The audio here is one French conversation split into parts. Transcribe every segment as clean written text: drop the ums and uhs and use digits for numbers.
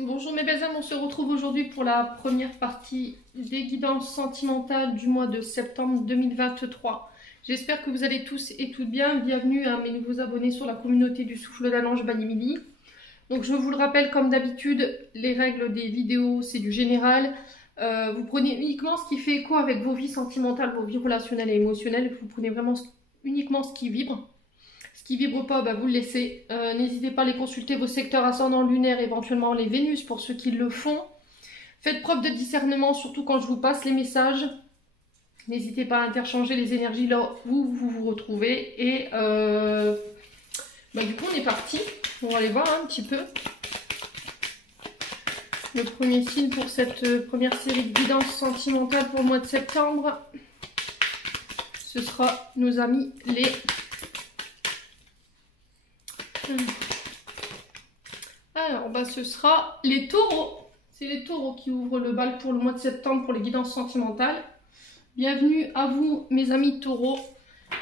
Bonjour mes belles âmes, on se retrouve aujourd'hui pour la première partie des guidances sentimentales du mois de septembre 2023. J'espère que vous allez tous et toutes bien. Bienvenue à mes nouveaux abonnés sur la communauté du souffle d'Allange Banimili. Donc je vous le rappelle comme d'habitude, les règles des vidéos c'est du général. Vous prenez uniquement ce qui fait écho avec vos vies sentimentales, vos vies relationnelles et émotionnelles. Vous prenez vraiment uniquement ce qui vibre. Ce qui vibre pas, bah vous le laissez. N'hésitez pas à les consulter, vos secteurs ascendants lunaires, éventuellement les Vénus pour ceux qui le font. Faites preuve de discernement, surtout quand je vous passe les messages. N'hésitez pas à interchanger les énergies là où vous vous retrouvez. Et du coup, on est parti. On va aller voir un petit peu. Le premier signe pour cette première série de guidances sentimentales pour le mois de septembre, ce sera nos amis les... Alors, ce sera les taureaux. C'est les taureaux qui ouvrent le bal pour le mois de septembre pour les guidances sentimentales. Bienvenue à vous, mes amis taureaux.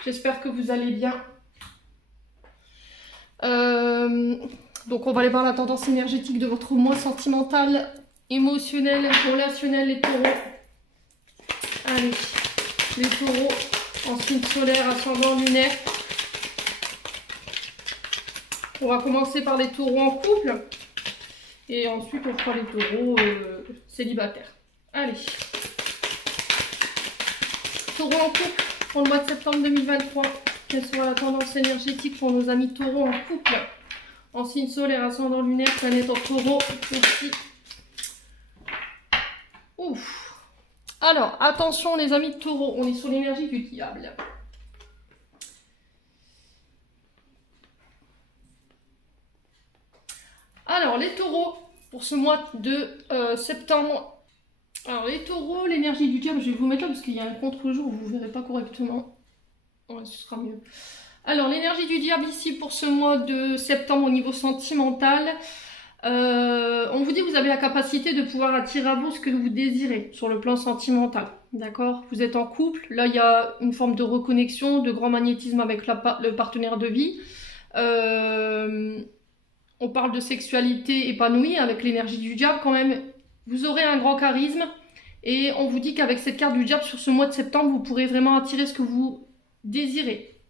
J'espère que vous allez bien. Donc, on va aller voir la tendance énergétique de votre mois sentimental, émotionnel, relationnel, les taureaux. Allez, les taureaux en signe solaire, ascendant lunaire. On va commencer par les taureaux en couple et ensuite on fera les taureaux célibataires. Allez. Taureaux en couple pour le mois de septembre 2023. Quelle sera la tendance énergétique pour nos amis taureaux en couple? En signe solaire, ascendant lunaire, planète en taureau aussi. Ouf. Alors, attention les amis taureaux, on est sur l'énergie du diable. Alors, les taureaux, pour ce mois de septembre. Alors, les taureaux, l'énergie du diable, je vais vous mettre là parce qu'il y a un contre-jour, vous ne verrez pas correctement. Ouais, ce sera mieux. Alors, l'énergie du diable ici pour ce mois de septembre au niveau sentimental. On vous dit que vous avez la capacité de pouvoir attirer à vous ce que vous désirez sur le plan sentimental. D'accord? Vous êtes en couple. Là, il y a une forme de reconnexion, de grand magnétisme avec le partenaire de vie. On parle de sexualité épanouie avec l'énergie du diable quand même. Vous aurez un grand charisme et on vous dit qu'avec cette carte du diable sur ce mois de septembre, vous pourrez vraiment attirer ce que vous désirez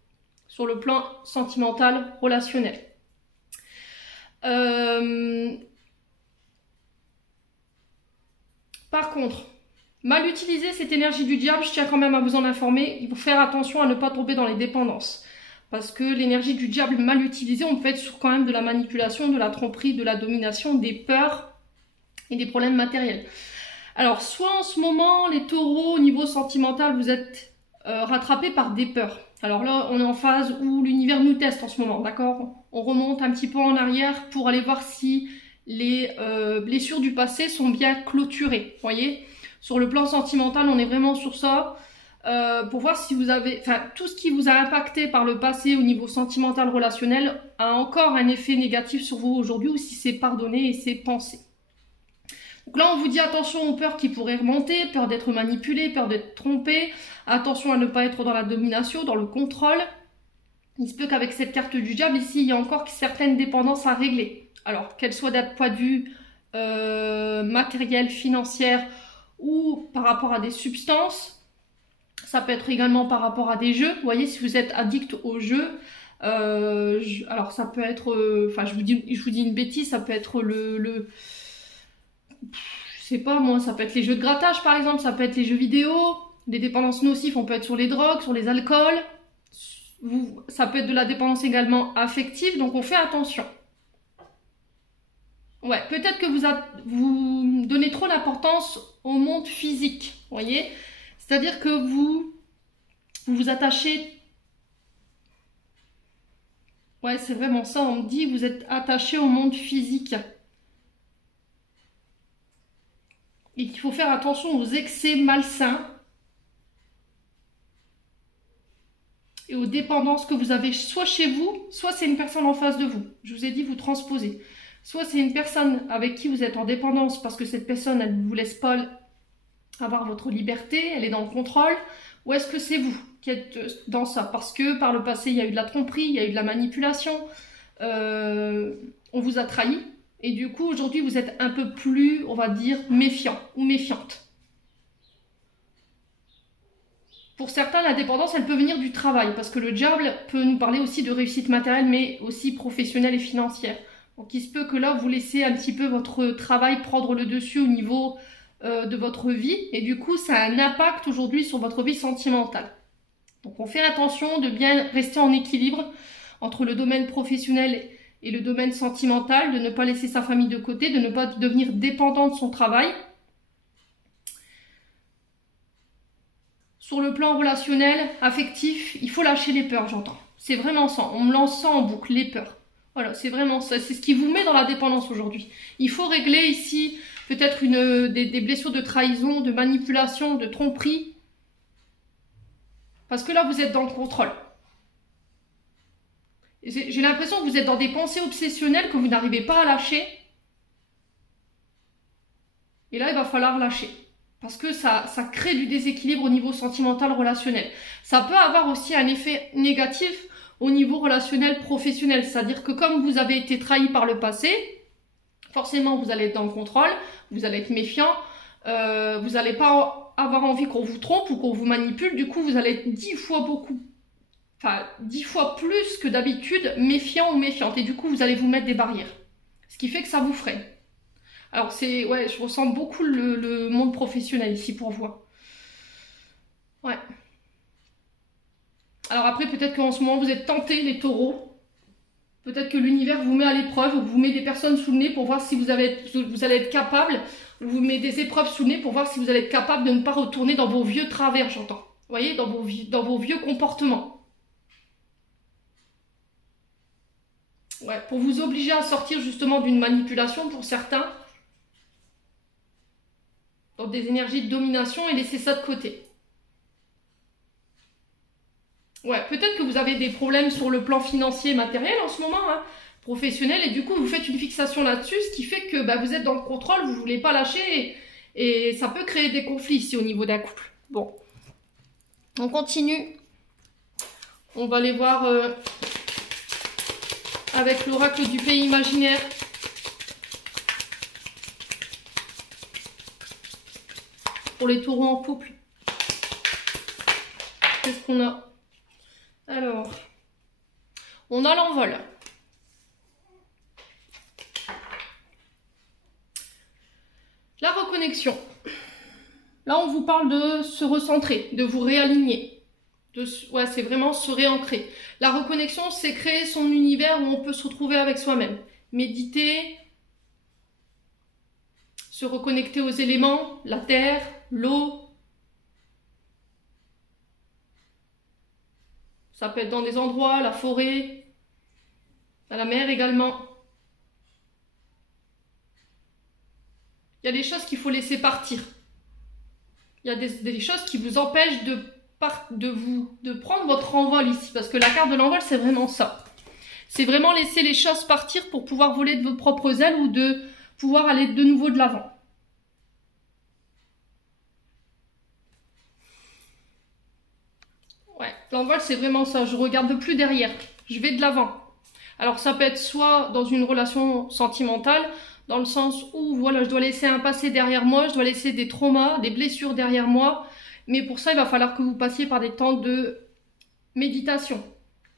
sur le plan sentimental, relationnel. Par contre, mal utiliser cette énergie du diable, je tiens quand même à vous en informer. Il faut faire attention à ne pas tomber dans les dépendances. Parce que l'énergie du diable mal utilisée, on peut être sur quand même de la manipulation, de la tromperie, de la domination, des peurs et des problèmes matériels. Alors, soit en ce moment, les taureaux, au niveau sentimental, vous êtes rattrapés par des peurs. Alors là, on est en phase où l'univers nous teste en ce moment, d'accord? On remonte un petit peu en arrière pour aller voir si les blessures du passé sont bien clôturées, vous voyez? Sur le plan sentimental, on est vraiment sur ça. Pour voir si vous avez, tout ce qui vous a impacté par le passé au niveau sentimental relationnel a encore un effet négatif sur vous aujourd'hui ou si c'est pardonné et c'est pensé. Donc là on vous dit attention aux peurs qui pourraient remonter, peur d'être manipulé, peur d'être trompé, attention à ne pas être dans la domination, dans le contrôle. Il se peut qu'avec cette carte du diable ici il y a encore certaines dépendances à régler. Alors qu'elles soient d'un point de vue matériel, financière ou par rapport à des substances. Ça peut être également par rapport à des jeux. Vous voyez, si vous êtes addict aux jeux, alors ça peut être, je vous dis une bêtise, ça peut être je sais pas moi, ça peut être les jeux de grattage par exemple, ça peut être les jeux vidéo, des dépendances nocives, on peut être sur les drogues, sur les alcools. Ça peut être de la dépendance également affective, donc on fait attention. Ouais, peut-être que vous donnez trop d'importance au monde physique, vous voyez. C'est-à-dire que vous vous attachez... Ouais, c'est vraiment ça, on me dit, vous êtes attaché au monde physique. Et qu'il faut faire attention aux excès malsains et aux dépendances que vous avez soit chez vous, soit c'est une personne en face de vous. Je vous ai dit, vous transposez. Soit c'est une personne avec qui vous êtes en dépendance parce que cette personne, elle ne vous laisse pas avoir votre liberté, elle est dans le contrôle, ou est-ce que c'est vous qui êtes dans ça? Parce que par le passé, il y a eu de la tromperie, il y a eu de la manipulation, on vous a trahi, Et du coup, aujourd'hui, vous êtes un peu plus, on va dire, méfiant ou méfiante. Pour certains, la dépendance, elle peut venir du travail, parce que le diable peut nous parler aussi de réussite matérielle, mais aussi professionnelle et financière. Donc il se peut que là, vous laissez un petit peu votre travail prendre le dessus au niveau de votre vie, et du coup, ça a un impact aujourd'hui sur votre vie sentimentale. Donc on fait attention de bien rester en équilibre entre le domaine professionnel et le domaine sentimental, de ne pas laisser sa famille de côté, de ne pas devenir dépendant de son travail. Sur le plan relationnel, affectif, il faut lâcher les peurs, j'entends. C'est vraiment ça, on me lance ça en boucle, les peurs. Voilà, c'est vraiment ça, c'est ce qui vous met dans la dépendance aujourd'hui. Il faut régler ici peut-être des blessures de trahison, de manipulation, de tromperie. Parce que là, vous êtes dans le contrôle. J'ai l'impression que vous êtes dans des pensées obsessionnelles que vous n'arrivez pas à lâcher. Et là, il va falloir lâcher. Parce que ça crée du déséquilibre au niveau sentimental, relationnel. Ça peut avoir aussi un effet négatif au niveau relationnel, professionnel. C'est-à-dire que comme vous avez été trahi par le passé, forcément, vous allez être dans le contrôle, vous allez être méfiant, vous n'allez pas avoir envie qu'on vous trompe ou qu'on vous manipule. Du coup, vous allez être 10 fois plus que d'habitude méfiant ou méfiante. Et du coup, vous allez vous mettre des barrières. Ce qui fait que ça vous freine. Alors, je ressens beaucoup le monde professionnel ici pour vous. Ouais. Alors après, peut-être qu'en ce moment, vous êtes tentés, les taureaux. Peut-être que l'univers vous met à l'épreuve, ou vous met des personnes sous le nez pour voir si vous allez être capable, ou vous met des épreuves sous le nez pour voir si vous allez être capable de ne pas retourner dans vos vieux travers, j'entends. Vous voyez, dans vos vieux comportements. Ouais, pour vous obliger à sortir justement d'une manipulation pour certains. Donc des énergies de domination et laisser ça de côté. Ouais, peut-être que vous avez des problèmes sur le plan financier et matériel en ce moment, hein, professionnel, et du coup vous faites une fixation là-dessus, ce qui fait que vous êtes dans le contrôle, vous ne voulez pas lâcher, et ça peut créer des conflits ici au niveau d'un couple. Bon, on continue. On va aller voir avec l'oracle du pays imaginaire. Pour les taureaux en couple. Qu'est-ce qu'on a? Alors, on a l'envol. La reconnexion. Là, on vous parle de se recentrer, de vous réaligner. Ouais, c'est vraiment se réancrer. La reconnexion, c'est créer son univers où on peut se retrouver avec soi-même. Méditer, se reconnecter aux éléments, la terre, l'eau. Ça peut être dans des endroits, la forêt, à la mer également. Il y a des choses qu'il faut laisser partir. Il y a des choses qui vous empêchent de prendre votre envol ici. Parce que la carte de l'envol, c'est vraiment ça. C'est vraiment laisser les choses partir pour pouvoir voler de vos propres ailes ou de pouvoir aller de nouveau de l'avant. Ouais, l'envol, c'est vraiment ça. Je regarde plus derrière. Je vais de l'avant. Alors, ça peut être soit dans une relation sentimentale, dans le sens où, voilà, je dois laisser un passé derrière moi, je dois laisser des traumas, des blessures derrière moi. Mais pour ça, il va falloir que vous passiez par des temps de méditation.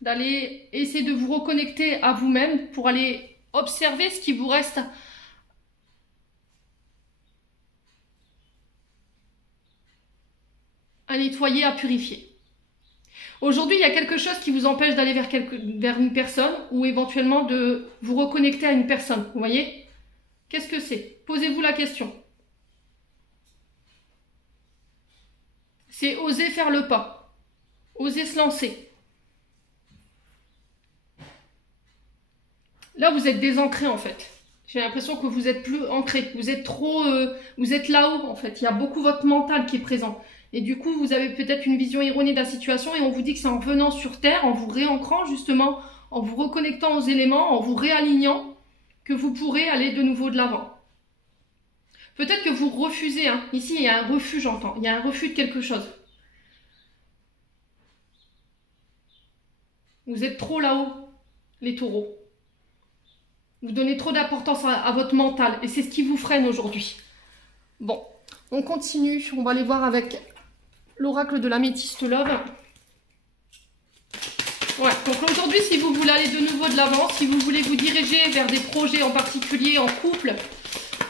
D'aller essayer de vous reconnecter à vous-même pour aller observer ce qui vous reste à nettoyer, à purifier. Aujourd'hui, il y a quelque chose qui vous empêche d'aller vers une personne ou éventuellement de vous reconnecter à une personne. Vous voyez? Qu'est-ce que c'est? Posez-vous la question. C'est oser faire le pas. Oser se lancer. Là, vous êtes désancré en fait. J'ai l'impression que vous êtes plus ancré. Vous êtes trop... vous êtes là-haut en fait. Il y a beaucoup votre mental qui est présent. Et du coup, vous avez peut-être une vision erronée de la situation et on vous dit que c'est en venant sur Terre, en vous réancrant justement, en vous reconnectant aux éléments, en vous réalignant, que vous pourrez aller de nouveau de l'avant. Peut-être que vous refusez, hein. Ici il y a un refus, j'entends, il y a un refus de quelque chose. Vous êtes trop là-haut, les taureaux. Vous donnez trop d'importance à votre mental et c'est ce qui vous freine aujourd'hui. Bon, on continue. On va aller voir avec l'oracle de l'améthyste love. Ouais, donc aujourd'hui, si vous voulez aller de nouveau de l'avant, si vous voulez vous diriger vers des projets en particulier en couple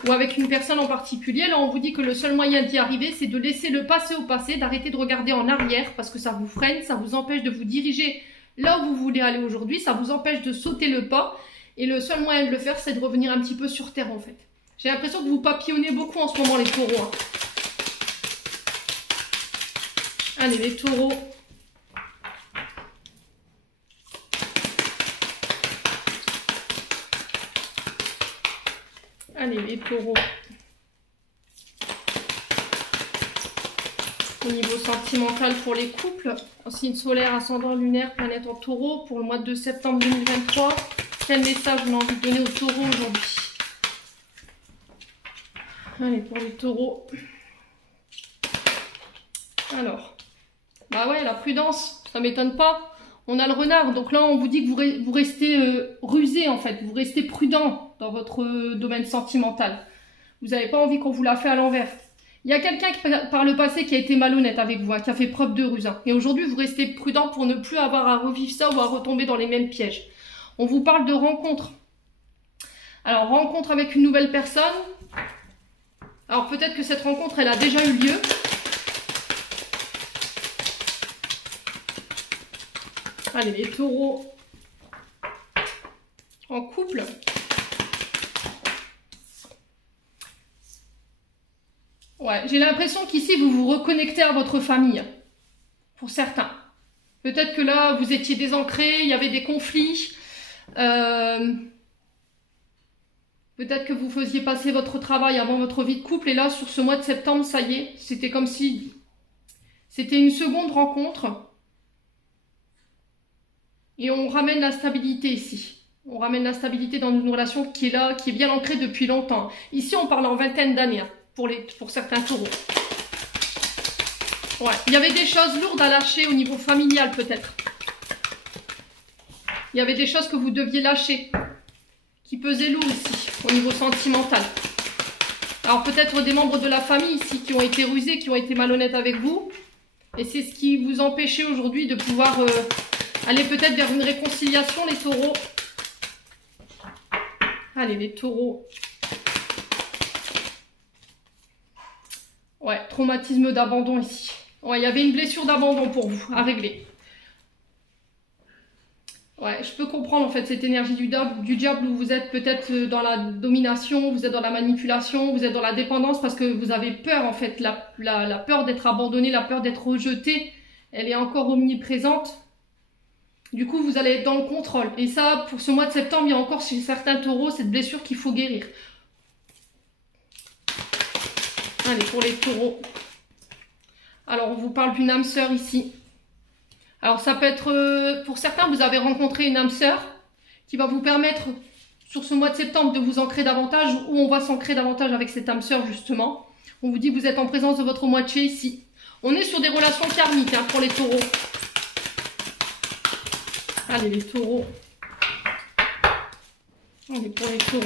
ou avec une personne en particulier, là on vous dit que le seul moyen d'y arriver, c'est de laisser le passé au passé, d'arrêter de regarder en arrière parce que ça vous freine, ça vous empêche de vous diriger là où vous voulez aller aujourd'hui, ça vous empêche de sauter le pas et le seul moyen de le faire, c'est de revenir un petit peu sur terre en fait. J'ai l'impression que vous papillonnez beaucoup en ce moment les taureaux. Hein. Allez les taureaux. Allez les taureaux. Au niveau sentimental pour les couples, en signe solaire, ascendant lunaire, planète en taureau, pour le mois de septembre 2023, quel message on a envie de donner aux taureaux aujourd'hui? Allez, pour les taureaux. Alors, bah ouais, la prudence, ça m'étonne pas. On a le renard, donc là on vous dit que vous restez rusé en fait, vous restez prudent dans votre domaine sentimental. Vous n'avez pas envie qu'on vous la fait à l'envers. Il y a quelqu'un par le passé qui a été malhonnête avec vous, hein, qui a fait preuve de ruse. Hein. Et aujourd'hui, vous restez prudent pour ne plus avoir à revivre ça ou à retomber dans les mêmes pièges. On vous parle de rencontre. Alors, rencontre avec une nouvelle personne. Alors, peut-être que cette rencontre, elle a déjà eu lieu. Allez, les taureaux en couple. Ouais, j'ai l'impression qu'ici, vous vous reconnectez à votre famille, pour certains. Peut-être que là, vous étiez désancrés, il y avait des conflits. Peut-être que vous faisiez passer votre travail avant votre vie de couple. Et là, sur ce mois de septembre, ça y est, c'était comme si c'était une seconde rencontre. Et on ramène la stabilité ici. On ramène la stabilité dans une relation qui est là, qui est bien ancrée depuis longtemps. Ici, on parle en vingtaine d'années. Hein. Pour certains taureaux. Ouais, il y avait des choses lourdes à lâcher au niveau familial peut-être. Il y avait des choses que vous deviez lâcher, qui pesaient lourd ici, au niveau sentimental. Alors peut-être des membres de la famille ici qui ont été rusés, qui ont été malhonnêtes avec vous. Et c'est ce qui vous empêchait aujourd'hui de pouvoir aller peut-être vers une réconciliation, les taureaux. Allez, les taureaux. Ouais, traumatisme d'abandon ici. Ouais, il y avait une blessure d'abandon pour vous à régler. Ouais, je peux comprendre en fait cette énergie du diable où vous êtes peut-être dans la domination, vous êtes dans la manipulation, vous êtes dans la dépendance parce que vous avez peur en fait. La peur d'être abandonné, la peur d'être rejeté, elle est encore omniprésente. Du coup, vous allez être dans le contrôle. Et ça, pour ce mois de septembre, il y a encore chez certains taureaux cette blessure qu'il faut guérir. Allez, pour les taureaux. Alors, on vous parle d'une âme sœur ici. Alors, ça peut être, pour certains, vous avez rencontré une âme sœur qui va vous permettre, sur ce mois de septembre, de vous ancrer davantage, ou on va s'ancrer davantage avec cette âme sœur, justement. On vous dit que vous êtes en présence de votre moitié ici. On est sur des relations karmiques hein, pour les taureaux. Allez, les taureaux. Allez, pour les taureaux.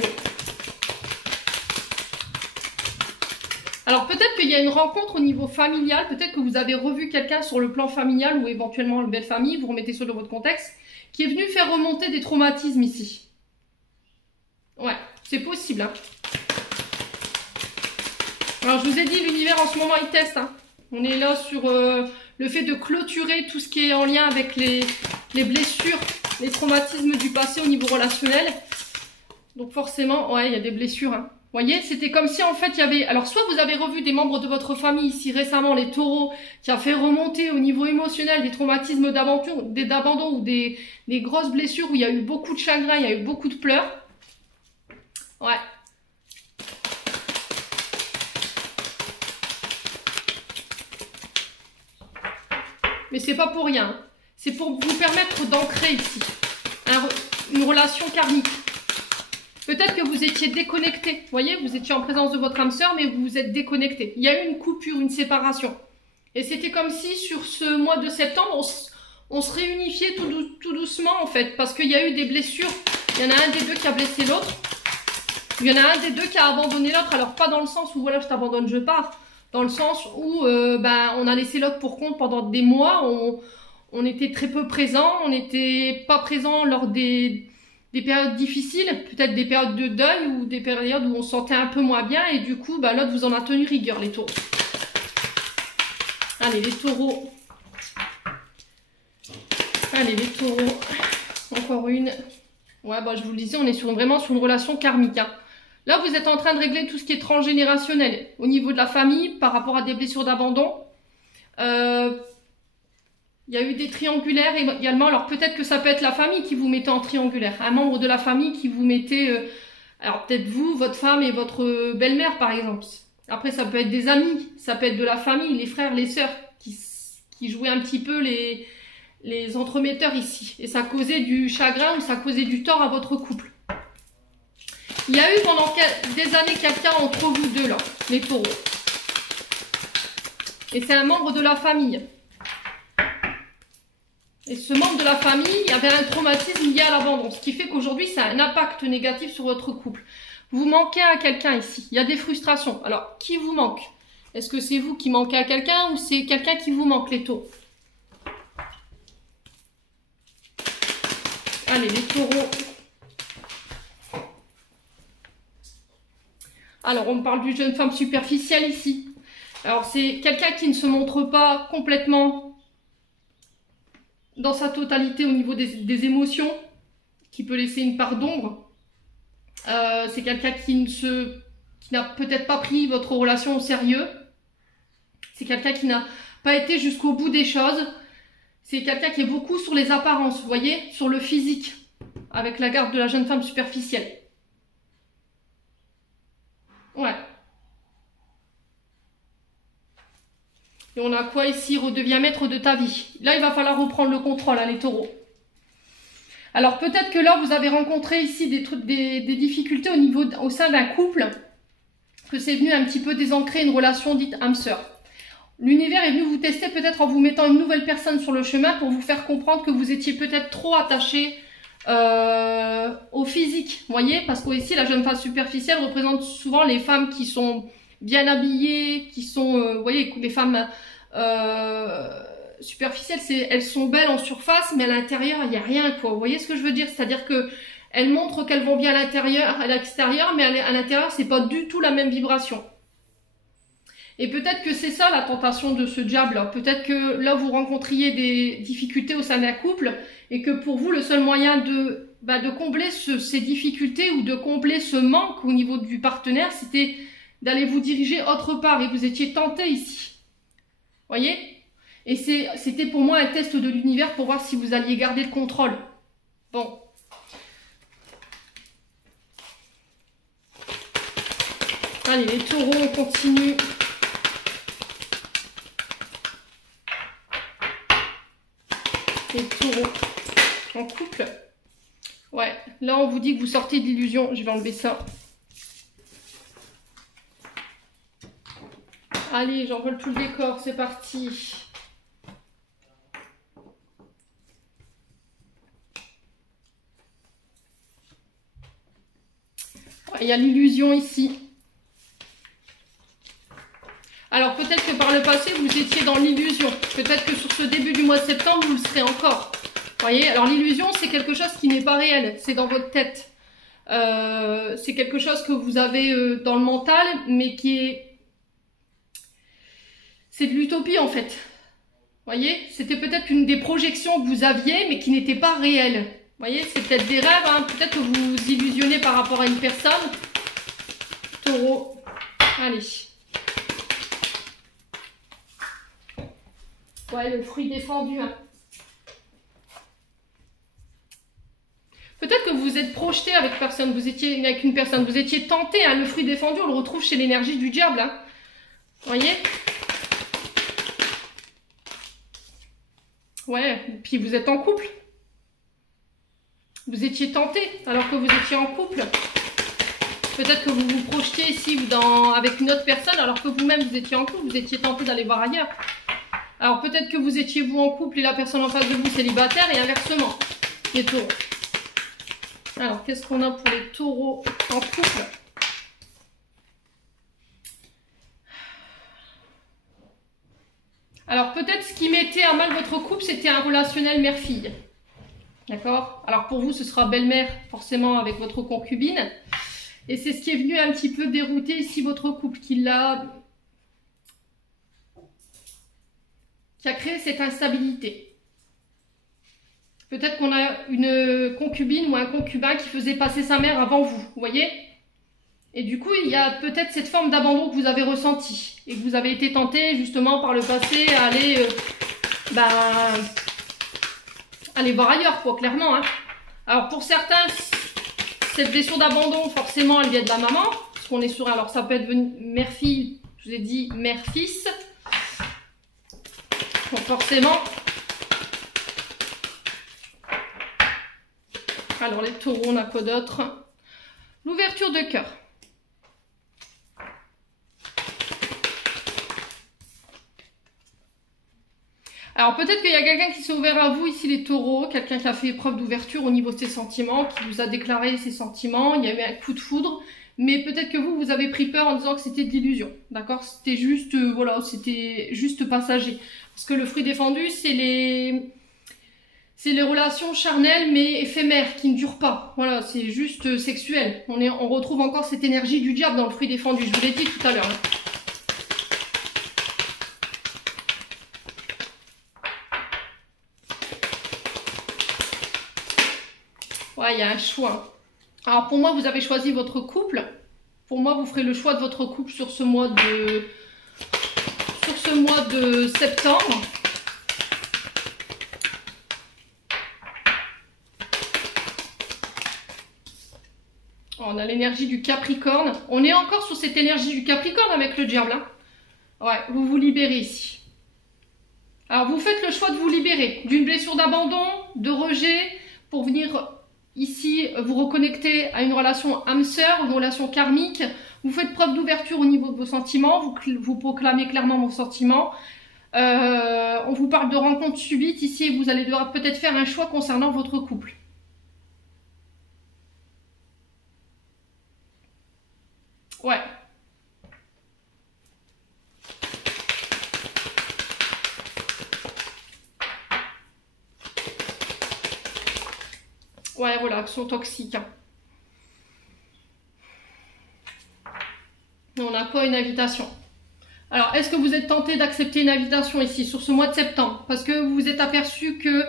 Alors peut-être qu'il y a une rencontre au niveau familial, peut-être que vous avez revu quelqu'un sur le plan familial ou éventuellement une belle famille, vous remettez ça dans votre contexte, qui est venu faire remonter des traumatismes ici. Ouais, c'est possible. Hein. Alors je vous ai dit, l'univers en ce moment il teste. Hein. On est là sur le fait de clôturer tout ce qui est en lien avec les blessures, les traumatismes du passé au niveau relationnel. Donc forcément, ouais, il y a des blessures. Hein. Vous voyez, c'était comme si en fait il y avait... Alors soit vous avez revu des membres de votre famille ici récemment, les taureaux, qui a fait remonter au niveau émotionnel des traumatismes d'abandon ou des grosses blessures où il y a eu beaucoup de chagrin, il y a eu beaucoup de pleurs. Ouais. Mais c'est pas pour rien. C'est pour vous permettre d'ancrer ici une relation karmique. Peut-être que vous étiez déconnecté. Vous voyez, vous étiez en présence de votre âme sœur, mais vous vous êtes déconnecté. Il y a eu une coupure, une séparation. Et c'était comme si sur ce mois de septembre, on se réunifiait tout doucement en fait. Parce qu'il y a eu des blessures Il y en a un des deux qui a blessé l'autre. Il y en a un des deux qui a abandonné l'autre. Alors pas dans le sens où voilà, je t'abandonne, je pars. Dans le sens où on a laissé l'autre pour compte pendant des mois. On était très peu présent. On n'était pas présent lors des périodes difficiles. Peut-être des périodes de deuil ou des périodes où on se sentait un peu moins bien. Et du coup, l'autre vous en a tenu rigueur, les taureaux. Allez, les taureaux. Allez, les taureaux. Encore une. Ouais, je vous le disais, on est vraiment sur une relation karmique. Hein. Là, vous êtes en train de régler tout ce qui est transgénérationnel. Au niveau de la famille, par rapport à des blessures d'abandon. Il y a eu des triangulaires également. Alors, peut-être que ça peut être la famille qui vous mettait en triangulaire. Un membre de la famille qui vous mettait... alors, peut-être vous, votre femme et votre belle-mère, par exemple. Après, ça peut être des amis. Ça peut être de la famille, les frères, les sœurs, qui jouaient un petit peu les entremetteurs ici. Et ça causait du chagrin ou ça causait du tort à votre couple. Il y a eu pendant des années quelqu'un entre vous deux, là, les taureaux. Et c'est un membre de la famille. Et ce membre de la famille, il y avait un traumatisme lié à l'abandon. Ce qui fait qu'aujourd'hui, ça a un impact négatif sur votre couple. Vous manquez à quelqu'un ici. Il y a des frustrations. Alors, qui vous manque? Est-ce que c'est vous qui manquez à quelqu'un ou c'est quelqu'un qui vous manque, les taureaux? Allez, les taureaux. Alors, on me parle d'une jeune femme superficielle ici. Alors, c'est quelqu'un qui ne se montre pas complètement dans sa totalité au niveau des émotions, qui peut laisser une part d'ombre. C'est quelqu'un qui n'a peut-être pas pris votre relation au sérieux. C'est quelqu'un qui n'a pas été jusqu'au bout des choses. C'est quelqu'un qui est beaucoup sur les apparences, vous voyez, sur le physique, avec la garde de la jeune femme superficielle. Ouais. Et on a quoi ici? Redeviens maître de ta vie. Là, il va falloir reprendre le contrôle, hein, les taureaux. Alors, peut-être que là, vous avez rencontré ici des difficultés au sein d'un couple, que c'est venu un petit peu désancrer une relation dite âme-sœur. L'univers est venu vous tester peut-être en vous mettant une nouvelle personne sur le chemin pour vous faire comprendre que vous étiez peut-être trop attaché au physique, vous voyez, parce qu'ici la jeune femme superficielle représente souvent les femmes qui sont bien habillées, qui sont, vous voyez, les femmes superficielles, elles sont belles en surface, mais à l'intérieur il n'y a rien, quoi. Vous voyez ce que je veux dire? C'est-à-dire que elles montrent qu'elles vont bien à l'intérieur, à l'extérieur, mais à l'intérieur c'est pas du tout la même vibration. Et peut-être que c'est ça la tentation de ce diable. Peut-être que là vous rencontriez des difficultés au sein d'un couple et que pour vous le seul moyen de combler ces difficultés ou de combler ce manque au niveau du partenaire, c'était d'aller vous diriger autre part et vous étiez tenté ici. Voyez? Et c'était pour moi un test de l'univers pour voir si vous alliez garder le contrôle. Bon. Allez les taureaux, on continue. Les taureaux en couple. Ouais, là on vous dit que vous sortez de l'illusion. Je vais enlever ça. Allez, j'envole tout le décor, c'est parti. Ouais, il y a l'illusion ici. Alors peut-être que par le passé, vous étiez dans l'illusion. Peut-être que sur ce début du mois de septembre, vous le serez encore. Vous voyez, alors l'illusion, c'est quelque chose qui n'est pas réel. C'est dans votre tête. C'est quelque chose que vous avez dans le mental, mais qui est... C'est de l'utopie en fait. Vous voyez, c'était peut-être une des projections que vous aviez, mais qui n'était pas réelle. Vous voyez, c'est peut-être des rêves. Hein. Peut-être que vous vous illusionnez par rapport à une personne. Taureau. Allez. Ouais, le fruit défendu. Hein. Peut-être que vous vous êtes projeté avec personne, avec une personne, vous étiez tenté. Hein, le fruit défendu, on le retrouve chez l'énergie du diable. Hein. Vous voyez? Ouais, puis vous êtes en couple. Vous étiez tenté alors que vous étiez en couple. Peut-être que vous vous projetiez ici avec une autre personne alors que vous-même vous étiez en couple, vous étiez tenté d'aller voir ailleurs. Alors peut-être que vous étiez vous en couple et la personne en face de vous célibataire et inversement. Les taureaux. Alors, qu'est-ce qu'on a pour les taureaux en couple? Alors, peut-être ce qui mettait à mal votre couple, c'était un relationnel mère-fille. D'accord? Alors, pour vous, ce sera belle-mère, forcément, avec votre concubine. Et c'est ce qui est venu un petit peu dérouter ici votre couple, qui a créé cette instabilité. Peut-être qu'on a une concubine ou un concubin qui faisait passer sa mère avant vous, vous voyez? Et du coup, il y a peut-être cette forme d'abandon que vous avez ressenti et que vous avez été tenté justement par le passé à aller, aller voir ailleurs, quoi, clairement. Hein. Alors pour certains, cette blessure d'abandon, forcément, elle vient de la maman, parce qu'on est sur, alors ça peut être mère-fille, je vous ai dit mère-fils. Donc forcément. Alors les taureaux, on a quoi d'autre? L'ouverture de cœur. Alors peut-être qu'il y a quelqu'un qui s'est ouvert à vous, ici les taureaux, quelqu'un qui a fait preuve d'ouverture au niveau de ses sentiments, qui vous a déclaré ses sentiments, il y a eu un coup de foudre, mais peut-être que vous avez pris peur en disant que c'était de l'illusion, d'accord? C'était juste, voilà, c'était juste passager. Parce que le fruit défendu, c'est les relations charnelles mais éphémères, qui ne durent pas. Voilà, c'est juste sexuel. On retrouve encore cette énergie du diable dans le fruit défendu, je vous l'ai dit tout à l'heure. Ouais, il y a un choix. Alors pour moi, vous avez choisi votre couple. Pour moi, vous ferez le choix de votre couple sur ce mois de septembre. On a l'énergie du Capricorne. On est encore sur cette énergie du Capricorne avec le diable. Hein. Ouais, vous vous libérez ici. Alors vous faites le choix de vous libérer d'une blessure d'abandon, de rejet, pour venir ici vous reconnecter à une relation âme-sœur, une relation karmique. Vous faites preuve d'ouverture au niveau de vos sentiments, vous proclamez clairement vos sentiments. On vous parle de rencontres subites ici et vous allez devoir peut-être faire un choix concernant votre couple. Ouais. Ouais, relations toxiques. Hein. On a quoi? Une invitation. Alors, est-ce que vous êtes tenté d'accepter une invitation ici, sur ce mois de septembre? Parce que vous vous êtes aperçu que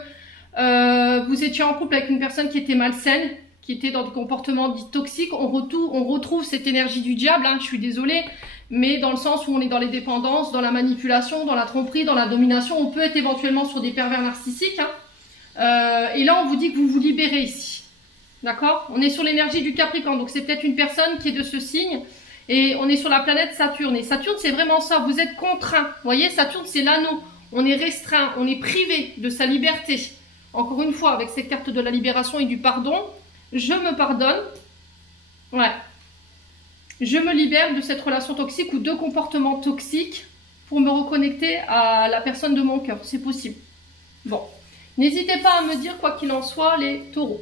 vous étiez en couple avec une personne qui était malsaine, qui était dans des comportements dits toxiques. On retrouve cette énergie du diable, hein, je suis désolée, mais dans le sens où on est dans les dépendances, dans la manipulation, dans la tromperie, dans la domination, on peut être éventuellement sur des pervers narcissiques. Hein. Et là, on vous dit que vous vous libérez ici. D'accord? On est sur l'énergie du Capricorne, donc c'est peut-être une personne qui est de ce signe. Et on est sur la planète Saturne. Et Saturne, c'est vraiment ça. Vous êtes contraint. Vous voyez, Saturne, c'est l'anneau. On est restreint, on est privé de sa liberté. Encore une fois, avec cette carte de la libération et du pardon, je me pardonne. Ouais. Je me libère de cette relation toxique ou de comportements toxiques pour me reconnecter à la personne de mon cœur. C'est possible. Bon. N'hésitez pas à me dire, quoi qu'il en soit, les taureaux.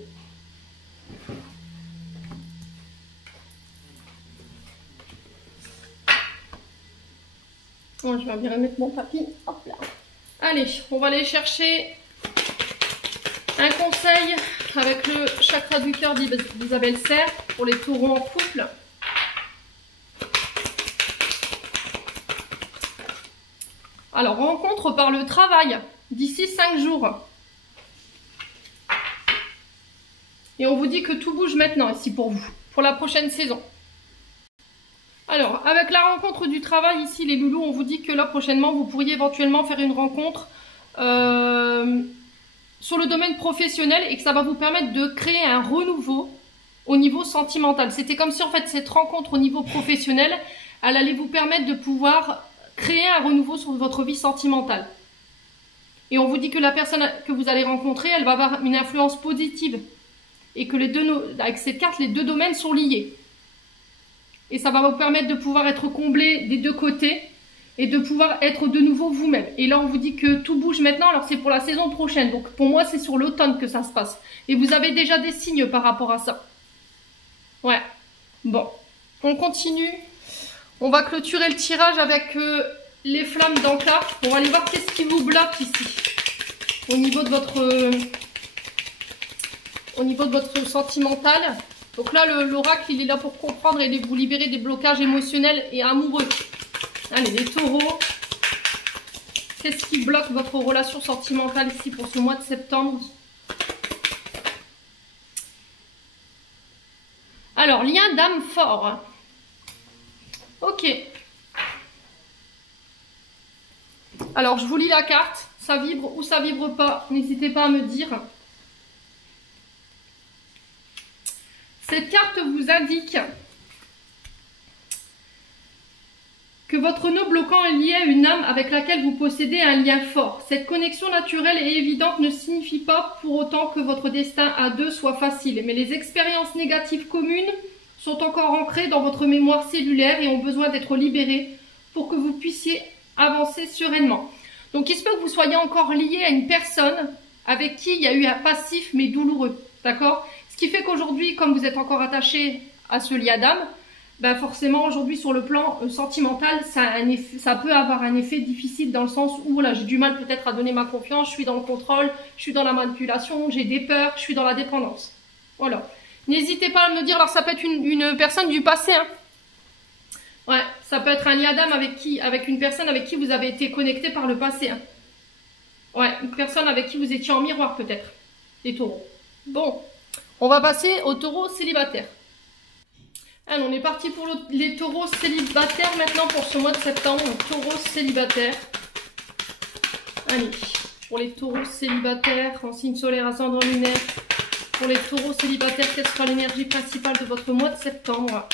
Bon, je vais bien remettre mon tapis. Hop là. Allez, on va aller chercher un conseil avec le chakra du cœur d'Isabelle Serre pour les taureaux en couple. Alors, rencontre par le travail d'ici 5 jours. Et on vous dit que tout bouge maintenant ici pour vous, pour la prochaine saison. Alors, avec la rencontre du travail ici, les loulous, on vous dit que là, prochainement, vous pourriez éventuellement faire une rencontre sur le domaine professionnel et que ça va vous permettre de créer un renouveau au niveau sentimental. C'était comme si, en fait, cette rencontre au niveau professionnel, elle allait vous permettre de pouvoir créer un renouveau sur votre vie sentimentale. Et on vous dit que la personne que vous allez rencontrer, elle va avoir une influence positive. Et que avec cette carte, les deux domaines sont liés. Et ça va vous permettre de pouvoir être comblé des deux côtés et de pouvoir être de nouveau vous-même. Et là, on vous dit que tout bouge maintenant, alors c'est pour la saison prochaine. Donc pour moi, c'est sur l'automne que ça se passe. Et vous avez déjà des signes par rapport à ça. Ouais. Bon, on continue. On va clôturer le tirage avec les flammes d'Ankar. On va aller voir qu'est-ce qui vous bloque ici. Au niveau de votre sentimental. Donc là, l'oracle, il est là pour comprendre et vous libérer des blocages émotionnels et amoureux. Allez, les taureaux. Qu'est-ce qui bloque votre relation sentimentale ici pour ce mois de septembre? Alors, lien d'âme fort. Ok. Alors, je vous lis la carte. Ça vibre ou ça vibre pas. N'hésitez pas à me dire. Cette carte vous indique que votre nœud bloquant est lié à une âme avec laquelle vous possédez un lien fort. Cette connexion naturelle et évidente ne signifie pas pour autant que votre destin à deux soit facile, mais les expériences négatives communes sont encore ancrées dans votre mémoire cellulaire et ont besoin d'être libérées pour que vous puissiez avancer sereinement. Donc il se peut que vous soyez encore lié à une personne avec qui il y a eu un passif mais douloureux, d'accord? Ce qui fait qu'aujourd'hui, comme vous êtes encore attaché à ce lien d'âme, ben forcément aujourd'hui sur le plan sentimental, ça peut avoir un effet difficile dans le sens où là j'ai du mal peut-être à donner ma confiance, je suis dans le contrôle, je suis dans la manipulation, j'ai des peurs, je suis dans la dépendance. Voilà. N'hésitez pas à me dire, alors ça peut être une personne du passé, hein. Ouais, ça peut être un lien d'âme avec une personne avec qui vous avez été connecté par le passé, hein. Ouais, une personne avec qui vous étiez en miroir peut-être, les taureaux. Bon, on va passer aux taureaux célibataires. Alors, on est parti pour les taureaux célibataires maintenant pour ce mois de septembre. Taureaux célibataires. Allez, pour les taureaux célibataires, en signe solaire, ascendant lunaire. Pour les taureaux célibataires, quelle sera l'énergie principale de votre mois de septembre?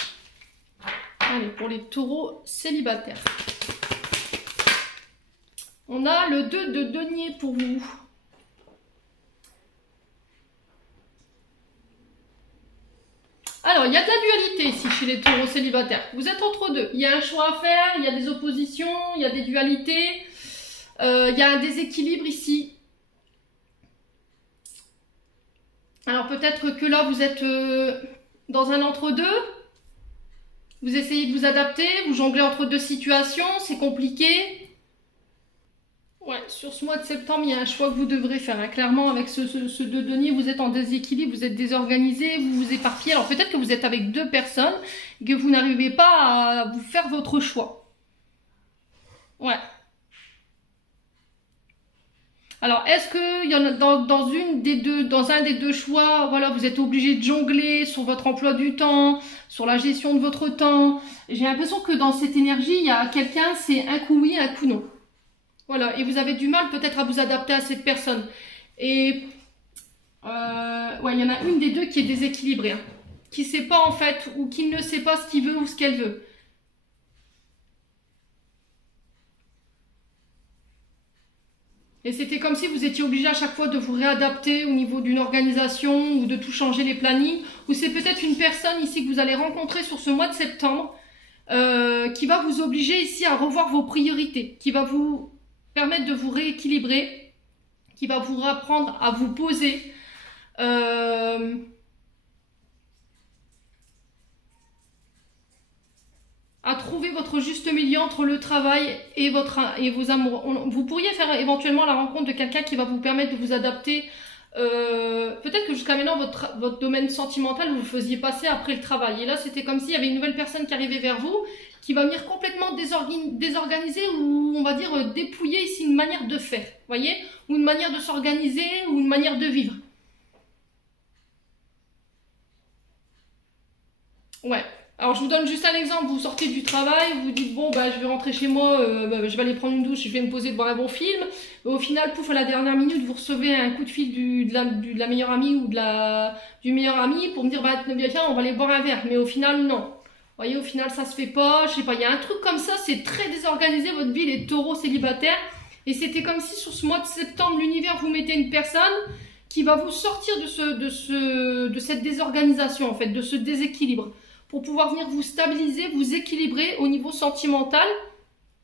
Allez, pour les taureaux célibataires. On a le 2 de denier pour vous. Alors, il y a de la dualité ici chez les taureaux célibataires. Vous êtes entre deux. Il y a un choix à faire, il y a des oppositions, il y a des dualités. Il y a un déséquilibre ici. Alors, peut-être que là, vous êtes dans un entre-deux. Vous essayez de vous adapter, vous jonglez entre deux situations, c'est compliqué. Ouais, sur ce mois de septembre, il y a un choix que vous devrez faire. Hein. Clairement, avec ce 2 denier, vous êtes en déséquilibre, vous êtes désorganisé, vous vous éparpillez. Alors peut-être que vous êtes avec deux personnes, que vous n'arrivez pas à vous faire votre choix. Ouais. Alors, est-ce que il y en a dans un des deux choix, voilà, vous êtes obligé de jongler sur votre emploi du temps, sur la gestion de votre temps. J'ai l'impression que dans cette énergie, il y a quelqu'un, c'est un coup oui, un coup non. Voilà, et vous avez du mal peut-être à vous adapter à cette personne. Et ouais, il y en a une des deux qui est déséquilibrée, hein, qui ne sait pas en fait, ou qui ne sait pas ce qu'il veut ou ce qu'elle veut. Et c'était comme si vous étiez obligé à chaque fois de vous réadapter au niveau d'une organisation ou de tout changer les plannings. Ou c'est peut-être une personne ici que vous allez rencontrer sur ce mois de septembre qui va vous obliger ici à revoir vos priorités, qui va vous permettre de vous rééquilibrer, qui va vous apprendre à vous poser, à trouver votre juste milieu entre le travail et vos amours. Vous pourriez faire éventuellement la rencontre de quelqu'un qui va vous permettre de vous adapter. Peut-être que jusqu'à maintenant, votre domaine sentimental, vous le faisiez passer après le travail. Et là, c'était comme s'il y avait une nouvelle personne qui arrivait vers vous, qui va venir complètement désorganiser ou, on va dire, dépouiller ici une manière de faire, voyez, ou une manière de s'organiser, ou une manière de vivre. Ouais. Alors, je vous donne juste un exemple. Vous sortez du travail, vous vous dites, bon, bah, je vais rentrer chez moi, je vais aller prendre une douche, je vais me poser devant un bon film. Au final, pouf, à la dernière minute, vous recevez un coup de fil de la meilleure amie ou du meilleur ami pour me dire, bah, tiens, on va aller boire un verre. Mais au final, non. Vous voyez, au final, ça se fait pas. Je sais pas, il y a un truc comme ça, c'est très désorganisé, votre vie, les taureaux célibataires. Et c'était comme si sur ce mois de septembre, l'univers vous mettait une personne qui va vous sortir de cette désorganisation, en fait, de ce déséquilibre, pour pouvoir venir vous stabiliser, vous équilibrer au niveau sentimental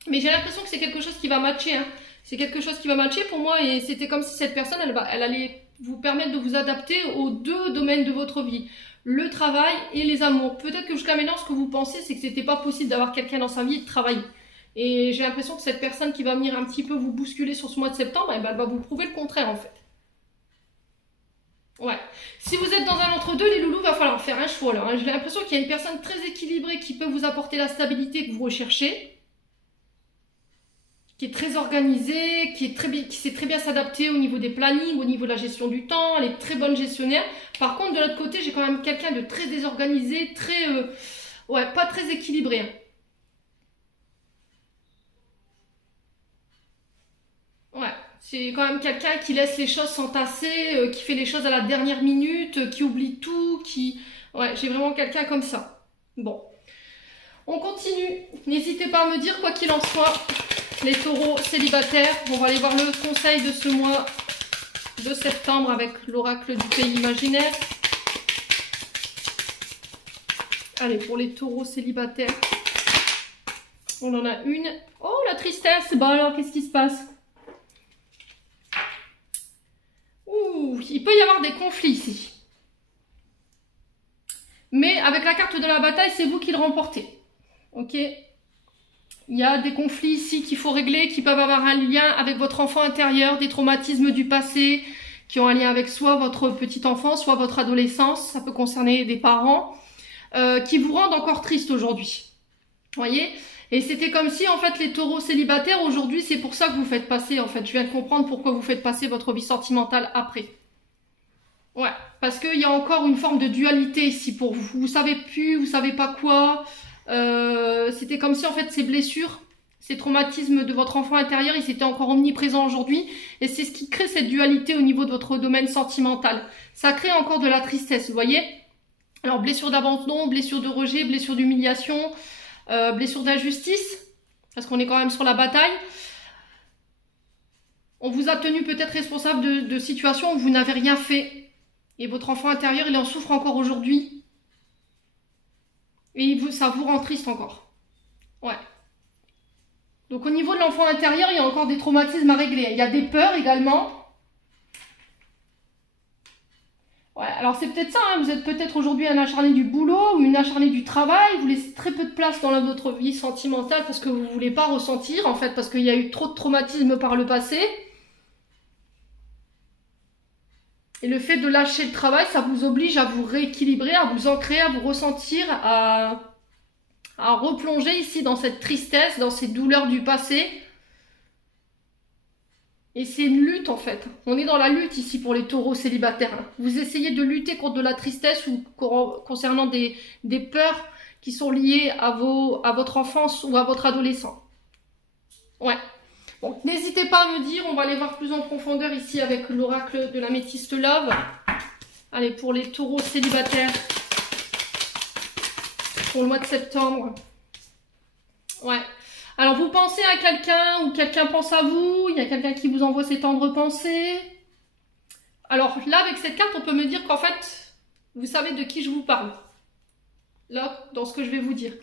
Mais j'ai l'impression que c'est quelque chose qui va matcher, hein. C'est quelque chose qui va matcher pour moi et c'était comme si cette personne, elle allait vous permettre de vous adapter aux deux domaines de votre vie. Le travail et les amours. Peut-être que jusqu'à maintenant, ce que vous pensez, c'est que c'était pas possible d'avoir quelqu'un dans sa vie et de travailler. Et j'ai l'impression que cette personne qui va venir un petit peu vous bousculer sur ce mois de septembre, eh ben, elle va vous prouver le contraire en fait. Ouais. Si vous êtes dans un entre-deux, les loulous, va falloir faire un choix là, hein. J'ai l'impression qu'il y a une personne très équilibrée qui peut vous apporter la stabilité que vous recherchez, qui est très organisée, qui sait très bien s'adapter au niveau des plannings, au niveau de la gestion du temps, elle est très bonne gestionnaire. Par contre, de l'autre côté, j'ai quand même quelqu'un de très désorganisé, très, ouais, pas très équilibré, hein. Ouais, c'est quand même quelqu'un qui laisse les choses s'entasser, qui fait les choses à la dernière minute, qui oublie tout, qui... Ouais, j'ai vraiment quelqu'un comme ça. Bon, on continue. N'hésitez pas à me dire, quoi qu'il en soit, les taureaux célibataires. On va aller voir le conseil de ce mois de septembre avec l'oracle du pays imaginaire. Allez, pour les taureaux célibataires, on en a une. Oh, la tristesse. Bah alors, qu'est-ce qui se passe? Ouh, il peut y avoir des conflits ici. Mais avec la carte de la bataille, c'est vous qui le remportez. Ok? Il y a des conflits ici qu'il faut régler, qui peuvent avoir un lien avec votre enfant intérieur, des traumatismes du passé, qui ont un lien avec soit votre petite enfance, soit votre adolescence. Ça peut concerner des parents, qui vous rendent encore triste aujourd'hui. Voyez? Et c'était comme si, en fait, les taureaux célibataires, aujourd'hui, c'est pour ça que vous faites passer, en fait. Je viens de comprendre pourquoi vous faites passer votre vie sentimentale après. Ouais, parce qu'il y a encore une forme de dualité ici pour vous. Vous savez plus, vous savez pas quoi. C'était comme si, en fait, ces blessures, ces traumatismes de votre enfant intérieur, ils étaient encore omniprésents aujourd'hui. Et c'est ce qui crée cette dualité au niveau de votre domaine sentimental. Ça crée encore de la tristesse, vous voyez? Alors, blessure d'abandon, blessure de rejet, blessure d'humiliation... blessure d'injustice, parce qu'on est quand même sur la bataille. On vous a tenu peut-être responsable de situations où vous n'avez rien fait. Et votre enfant intérieur, il en souffre encore aujourd'hui. Et ça vous rend triste encore. Ouais. Donc au niveau de l'enfant intérieur, il y a encore des traumatismes à régler. Il y a des peurs également. Ouais, alors c'est peut-être ça, hein, vous êtes peut-être aujourd'hui un acharné du boulot ou une acharnée du travail, vous laissez très peu de place dans votre vie sentimentale parce que vous ne voulez pas ressentir, en fait, parce qu'il y a eu trop de traumatismes par le passé. Et le fait de lâcher le travail, ça vous oblige à vous rééquilibrer, à vous ancrer, à vous ressentir, à replonger ici dans cette tristesse, dans ces douleurs du passé. Et c'est une lutte en fait. On est dans la lutte ici pour les taureaux célibataires. Vous essayez de lutter contre de la tristesse ou concernant des peurs qui sont liées à votre enfance ou à votre adolescent. Ouais. Bon, n'hésitez pas à me dire, on va aller voir plus en profondeur ici avec l'oracle de l'améthyste love. Allez, pour les taureaux célibataires, pour le mois de septembre. Ouais. Alors, vous pensez à quelqu'un ou quelqu'un pense à vous, il y a quelqu'un qui vous envoie ses tendres pensées. Alors là, avec cette carte, on peut me dire qu'en fait, vous savez de qui je vous parle. Là, dans ce que je vais vous dire.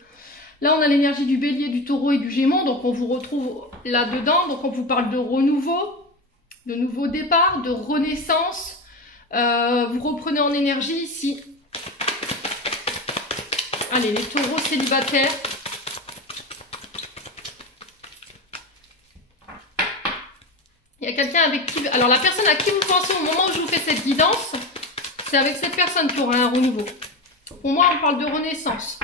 Là, on a l'énergie du bélier, du taureau et du gémeaux, donc on vous retrouve là-dedans. Donc on vous parle de renouveau, de nouveau départ, de renaissance. Vous reprenez en énergie ici. Allez, les taureaux célibataires. Il y a quelqu'un avec qui... Alors, la personne à qui vous pensez au moment où je vous fais cette guidance, c'est avec cette personne qui aura un renouveau. Pour moi, on parle de renaissance.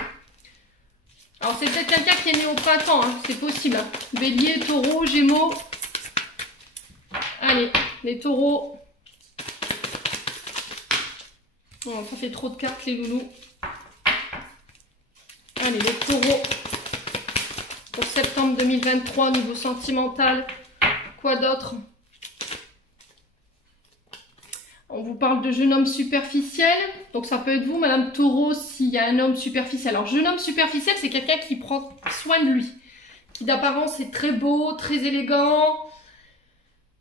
Alors, c'est peut-être quelqu'un qui est né au printemps, hein, c'est possible. Hein. Bélier, taureau, gémeaux. Allez, les taureaux. Oh, ça fait trop de cartes, les loulous. Allez, les taureaux. Pour septembre 2023, niveau sentimental. Quoi d'autre? On vous parle de jeune homme superficiel. Donc ça peut être vous, Madame Taureau, s'il y a un homme superficiel. Alors, jeune homme superficiel, c'est quelqu'un qui prend soin de lui. Qui d'apparence est très beau, très élégant,